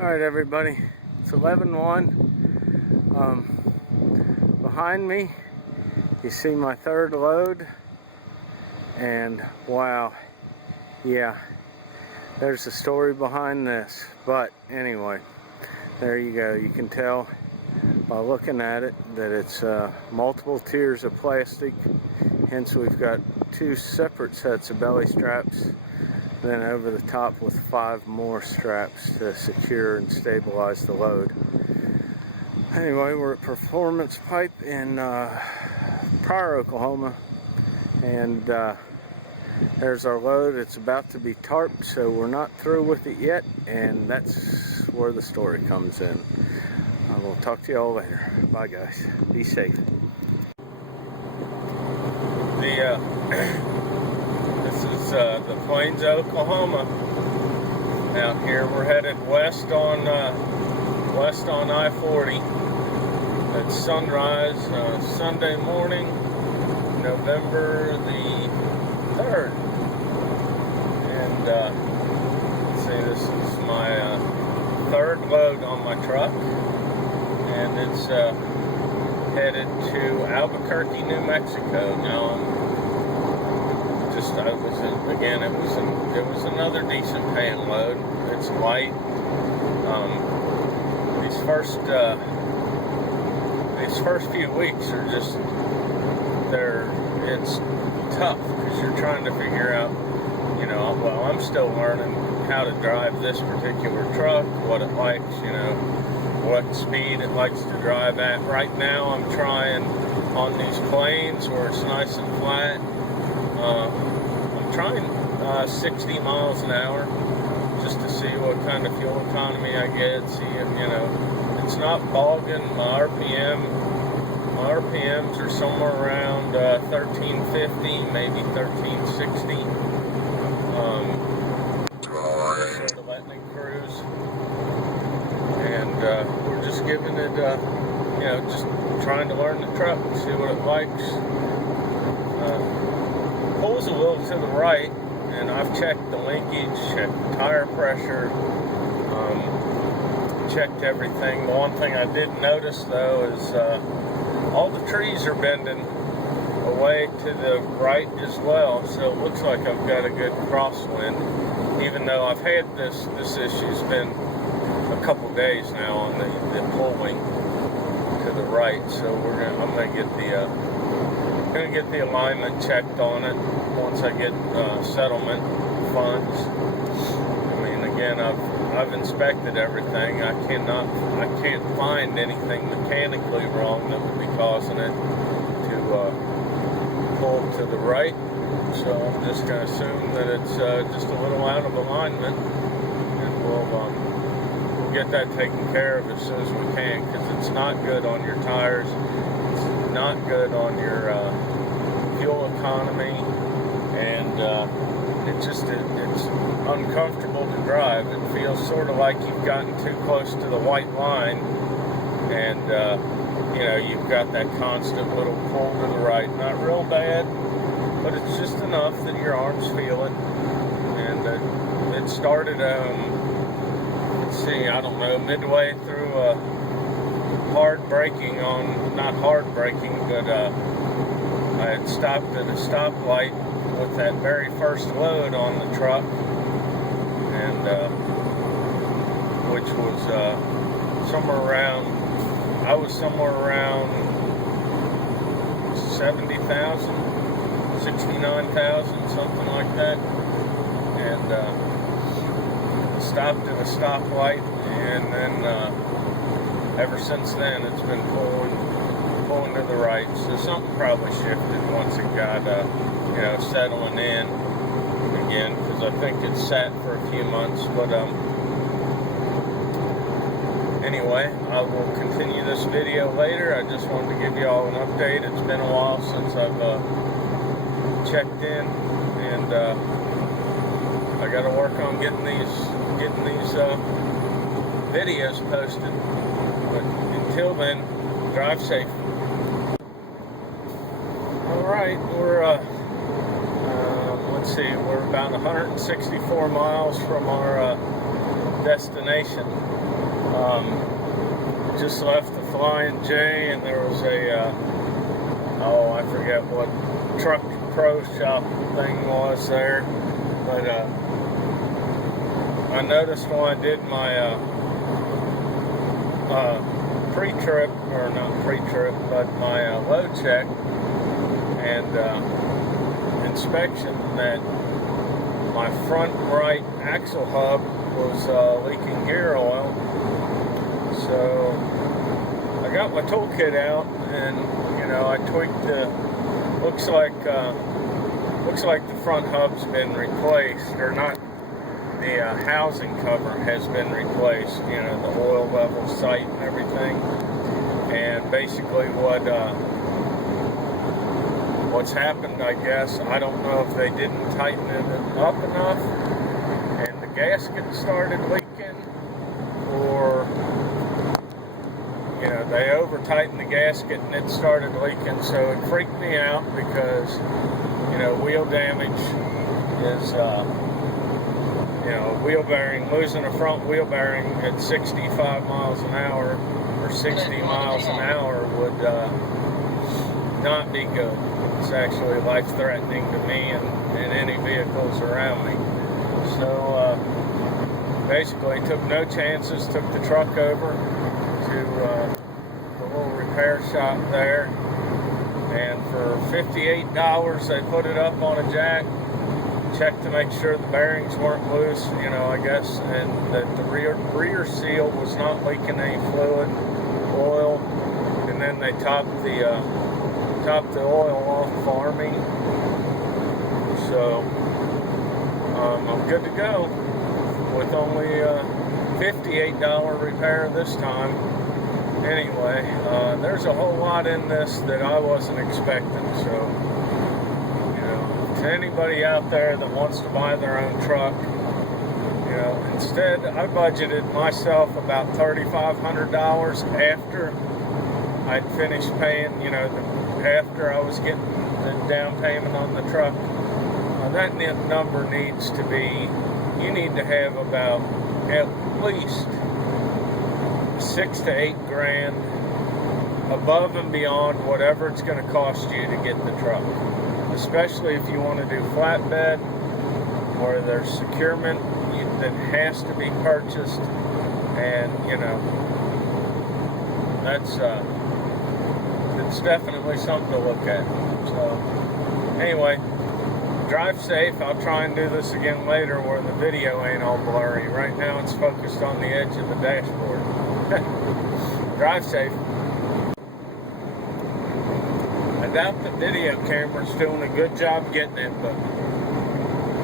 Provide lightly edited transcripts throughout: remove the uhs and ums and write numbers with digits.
Alright everybody, it's 11:01. Behind me you see my third load, and wow, yeah, there's a story behind this. But anyway, there you go. You can tell by looking at it that it's multiple tiers of plastic, hence we've got two separate sets of belly straps, then over the top with 5 more straps to secure and stabilize the load. Anyway, we're at Performance Pipe in Pryor, Oklahoma, and there's our load. It's about to be tarped, so we're not through with it yet, and that's where the story comes in. I will talk to y'all later. Bye guys, be safe. This is the Plains, Oklahoma. Out here, we're headed west on I-40. It's sunrise Sunday morning, November the 3rd. And let's see, this is my third load on my truck, and it's headed to Albuquerque, New Mexico. Now it was another decent paying load. It's light. These first few weeks are just it's tough because you're trying to figure out, well, I'm still learning how to drive this particular truck, what it likes, what speed it likes to drive at. Right now I'm trying on these plains where it's nice and flat. I'm trying 60 miles an hour just to see what kind of fuel economy I get. See if, it's not bogging. My RPMs are somewhere around 1350, maybe 1360. Sort of letting it cruise, and we're just giving it, just trying to learn the truck and see what it likes. Pulls a little to the right, and I've checked the linkage, checked the tire pressure, checked everything. The one thing I did notice though is all the trees are bending away to the right as well, so it looks like I've got a good crosswind, even though I've had this issue's been a couple days now on the pulling to the right. So I'm gonna get the alignment checked on it once I get settlement funds. I mean, again, I've inspected everything. I can't find anything mechanically wrong that would be causing it to pull to the right. So I'm just going to assume that it's just a little out of alignment, and we'll get that taken care of as soon as we can, because it's not good on your tires. It's not good on your fuel economy, and it's uncomfortable to drive. It feels sort of like you've gotten too close to the white line, and you've got that constant little pull to the right. Not real bad, but it's just enough that your arms feel it. And it started, let's see, I don't know, midway through hard braking on, not hard braking, but I had stopped at a stoplight with that very first load on the truck, and which was somewhere around 70,000, 69,000, something like that, and stopped at a stoplight, and then ever since then it's been pulling to the right. So something probably shifted once it got settling in again, because I think it sat for a few months. But anyway, I will continue this video later. I just wanted to give you all an update. It's been a while since I've checked in, and I got to work on getting these videos posted. But until then, drive safe. All right, we're let's see, we're about 164 miles from our destination. Just left the Flying J, and there was a oh, I forget what truck pro shop thing was there, but I noticed when I did my pre-trip, or not pre-trip, but my load check and inspection, that my front right axle hub was leaking gear oil. So I got my toolkit out, and you know, I tweaked the. Looks like the front hub's been replaced, or not. The housing cover has been replaced. You know, the oil level sight and everything. And basically, what's happened, I guess, I don't know if they didn't tighten it up enough, and the gasket started leaking, or you know, they over-tightened the gasket and it started leaking. So it freaked me out because, you know, wheel damage is, you know, wheel bearing, losing a front wheel bearing at 65 miles an hour or 60 miles an hour would not be good. It's actually life-threatening to me and any vehicles around me. So basically took no chances, took the truck over to the little repair shop there, and for $58 they put it up on a jack, checked to make sure the bearings weren't loose, you know, I guess, and that the rear seal was not leaking any fluid, oil, and then they topped the oil off for me. So I'm good to go with only $58 repair this time. Anyway, there's a whole lot in this that I wasn't expecting, so you know, to anybody out there that wants to buy their own truck, you know, instead I budgeted myself about $3,500 after I'd finished paying, you know, after I was getting the down payment on the truck. That number needs to be, you need to have about at least 6 to 8 grand above and beyond whatever it's going to cost you to get the truck, especially if you want to do flatbed, where there's securement that has to be purchased, and you know, that's it's definitely something to look at. So anyway, drive safe. I'll try and do this again later where the video ain't all blurry. Right now it's focused on the edge of the dashboard. Drive safe. I doubt the video camera's doing a good job getting it, but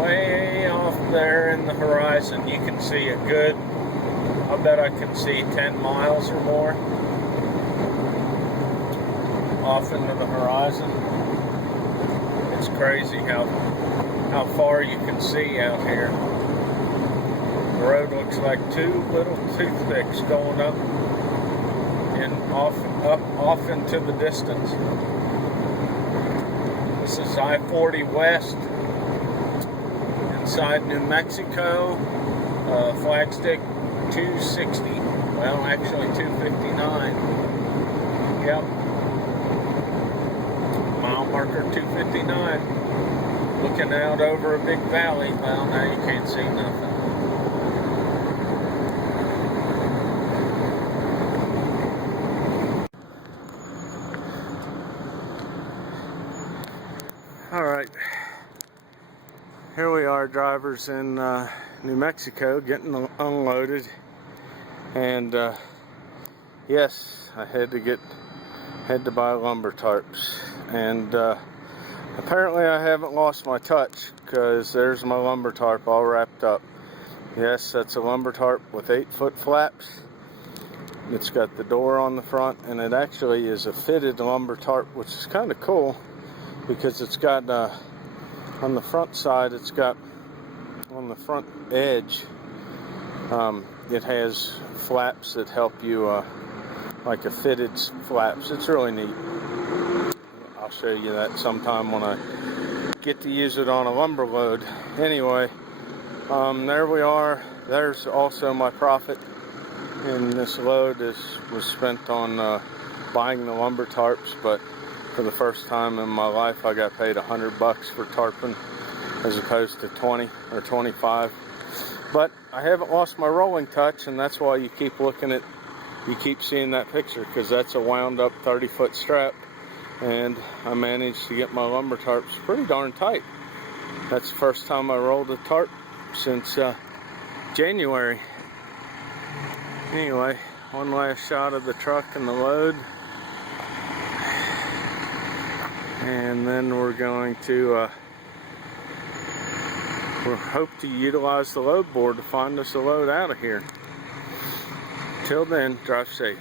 way off there in the horizon you can see a good, I bet I can see 10 miles or more off into the horizon. It's crazy how far you can see out here. The road looks like two little toothpicks going up and off into the distance. This is I-40 West inside New Mexico. Flagstick 260. Well, actually 259. Yep. Mile marker 259. Looking out over a big valley. Well, now you can't see nothing. Alright, here we are, drivers in New Mexico, getting unloaded, and yes, I had to buy lumber tarps, and apparently I haven't lost my touch, because there's my lumber tarp all wrapped up. Yes, that's a lumber tarp with 8-foot flaps. It's got the door on the front, and it actually is a fitted lumber tarp, which is kind of cool, because it's got on the front side, it's got on the front edge, it has flaps that help you, like a fitted flaps. It's really neat. I'll show you that sometime when I get to use it on a lumber load. Anyway, there we are. There's also my profit. And this load was spent on buying the lumber tarps, but for the first time in my life I got paid $100 for tarping as opposed to 20 or 25. But I haven't lost my rolling touch, and that's why you keep seeing that picture, because that's a wound up 30-foot strap, and I managed to get my lumber tarps pretty darn tight. That's the first time I rolled a tarp since January. Anyway, one last shot of the truck and the load, and then we're going to we'll hope to utilize the load board to find us a load out of here. Till then, drive safe.